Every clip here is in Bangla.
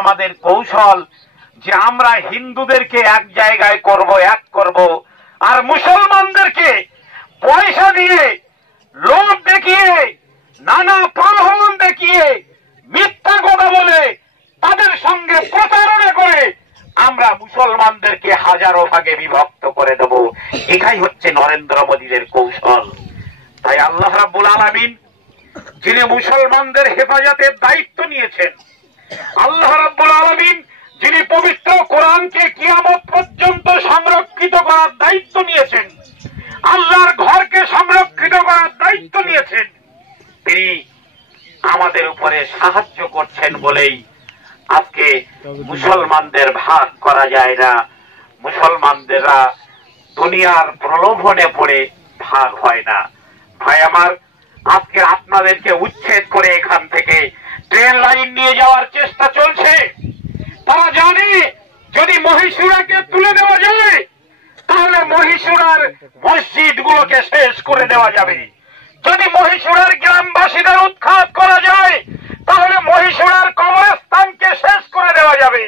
আমাদের কৌশল যে আমরা হিন্দুদেরকে এক জায়গায় এক করব, আর মুসলমানদেরকে পয়সা দিয়ে, লোভ দেখিয়ে, নানা প্রলোভন দেখিয়ে, মিথ্যা কথা বলে তাদের সঙ্গে প্রতারণা করে আমরা মুসলমানদেরকে হাজারো ভাগে বিভক্ত করে দেব। এটাই হচ্ছে নরেন্দ্র মোদীদের কৌশল। তাই আল্লাহ রাব্বুল আলামিন যিনি মুসলমানদের হেফাজতের দায়িত্ব নিয়েছেন, আল্লাহ রাব্বুল আলামিন যিনি পবিত্র কোরআনকে কিয়ামত পর্যন্ত সংরক্ষিত করার দায়িত্ব নিয়েছেন, আল্লাহর ঘরকে সংরক্ষিত করার দায়িত্ব নিয়েছেন, তিনি আমাদের উপরে সাহায্য করছেন বলেই আজকে মুসলমানদের ভাগ করা যায় না। মুসলমানদেরা দুনিয়ার প্রলোভনে পড়ে ভাগ হয় না। ভাই আমার, আজকে আপনাদেরকে উচ্ছেদ করে এখান থেকে ট্রেন লাইন নিয়ে যাওয়ার চেষ্টা চলছে। তারা জানে যদি মহীশূরাকে তুলে দেওয়া যায় তাহলে মহীশূরার মসজিদ গুলোকে শেষ করে দেওয়া যাবে। যদি মহীশূরার গ্রামবাসীদের উৎখাত করা যায় তাহলে মহীশূরার কবরস্থানকে শেষ করে দেওয়া যাবে।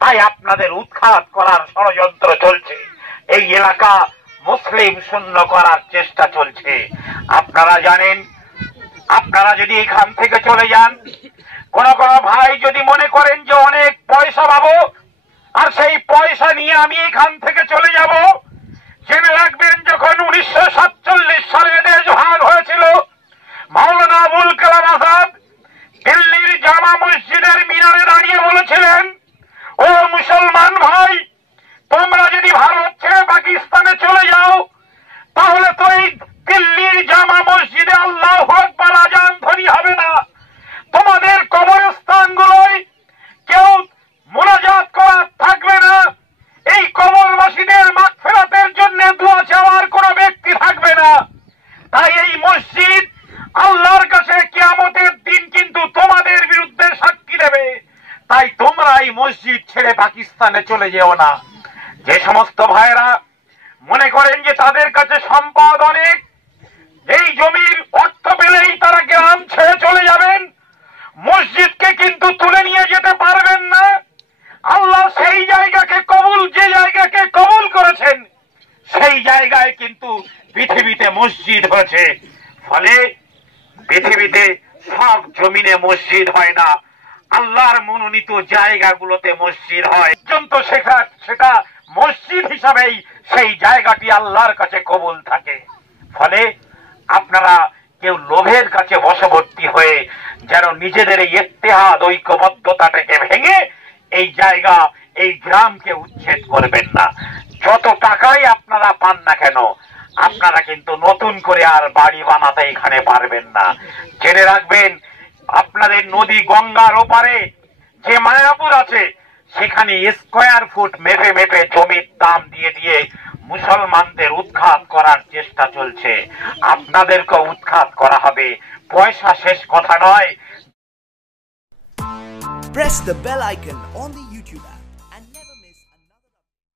তাই আপনাদের উৎখাত করার ষড়যন্ত্র চলছে। এই এলাকা মুসলিম শূন্য করার চেষ্টা চলছে। আপনারা জানেন, আপনারা যদি এখান থেকে চলে যান, কোন কোন ভাই যদি মনে করেন যে অনেক পয়সা পাবো আর সেই পয়সা নিয়ে আমি এখান থেকে চলে যাব, জেনে রাখবেন যখন 1947 সালে দেশ ভাগ হয়েছিল, মাওলানা আবুল কালাম আজাদ দিল্লির জামা মসজিদের মিনারে দাঁড়িয়ে বলেছিলেন, ও মুসলমান ভাই, তোমরা যদি ভারত ছেড়ে পাকিস্তানে চলে যাও তাহলে তো এই দিল্লির জামা মসজিদে আল্লাহু আকবার আজান ধ্বনি হবে না। তোমাদের কবরস্থানগুলোয় কেউ মোনাজাত করার থাকবে না। এই কবরবাসীদের মাগফিরাতের জন্য দোয়া চাওয়ার কোন ব্যক্তি থাকবে না। তাই এই মসজিদ আল্লাহর কাছে কিয়ামতের দিন কিন্তু তোমাদের বিরুদ্ধে সাক্ষী দেবে। তাই তোমরা এই মসজিদ ছেড়ে পাকিস্তানে চলে যেও না। যে সমস্ত ভাইরা মনে করেন যে তাদের কাছে সম্পদ অনেক, এই জমির অর্থ পেলেই তারা গ্রাম ছেড়ে চলে যাবেন, মসজিদকে কিন্তু তুলে নিয়ে যেতে পারবেন না। আল্লাহ সেই জায়গাকে যে জায়গাকে কবুল করেছেন সেই জায়গায় কিন্তু পৃথিবীতে মসজিদ হয়েছে। ফলে পৃথিবীতে সব জমিনে মসজিদ হয় না, আল্লাহর মনোনীত জায়গাগুলোতে মসজিদ হয়। পর্যন্ত সেটা মসজিদ হিসাবেই সেই জায়গাটি আল্লাহর কাছে কবুল থাকে। ফলে আপনারা কেউ লোভের কাছে বশবর্তী হয়ে যেন নিজেদের এই ইত্তেহাদ ঐক্যবদ্ধতাটাকে ভেঙে এই জায়গা, এই গ্রামকে উচ্ছেদ করবেন না। যত টাকাই আপনারা পান না কেন, আপনারা কিন্তু নতুন করে আর বাড়ি বানাতে এখানে পারবেন না। জেনে রাখবেন, আপনাদের নদী গঙ্গার ওপারে যে মায়াপুর আছে সেখানে স্কয়ার ফুট মেপে মেপে জমির দাম দিয়ে দিয়ে মুসলমানদের উৎখাত করার চেষ্টা চলছে। আপনাদেরকে উৎখাত করা হবে। পয়সা শেষ কথা নয়। Press the bell icon on the YouTube app.